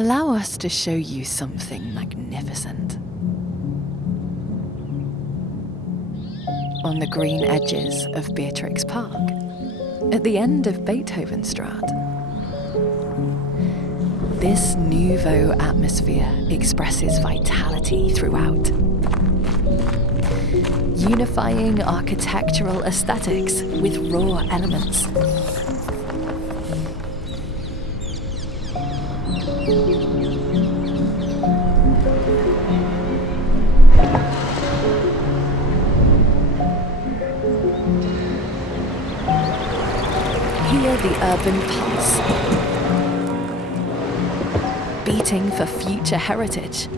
Allow us to show you something magnificent. On the green edges of Beatrixpark, at the end of Beethovenstraat, this nouveau atmosphere expresses vitality throughout, unifying architectural aesthetics with raw elements. Hear the urban pulse, beating for future heritage.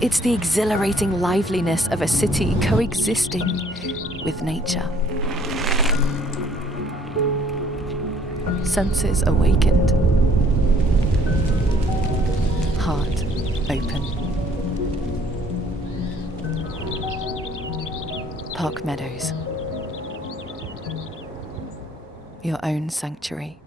It's the exhilarating liveliness of a city coexisting with nature. Senses awakened, heart open. Park Meadows, your own sanctuary.